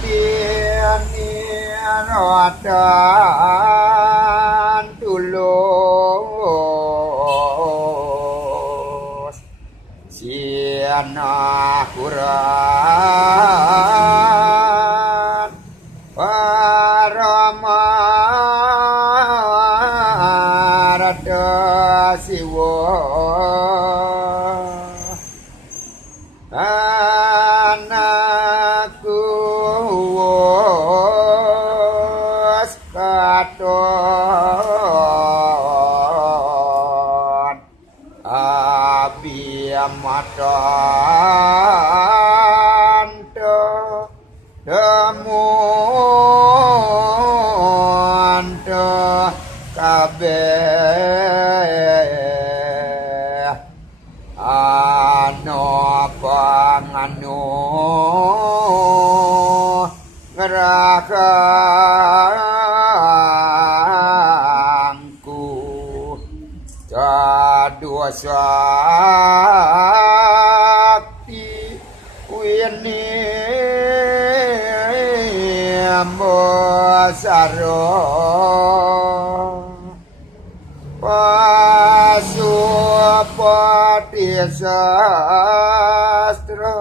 tiani rodan tulus siana Quran Paramarada siwa anakku wis katon abiyamatanto demunto kabeh panganu ngerakangku jadua sakti wini mbasaro pasupati sastra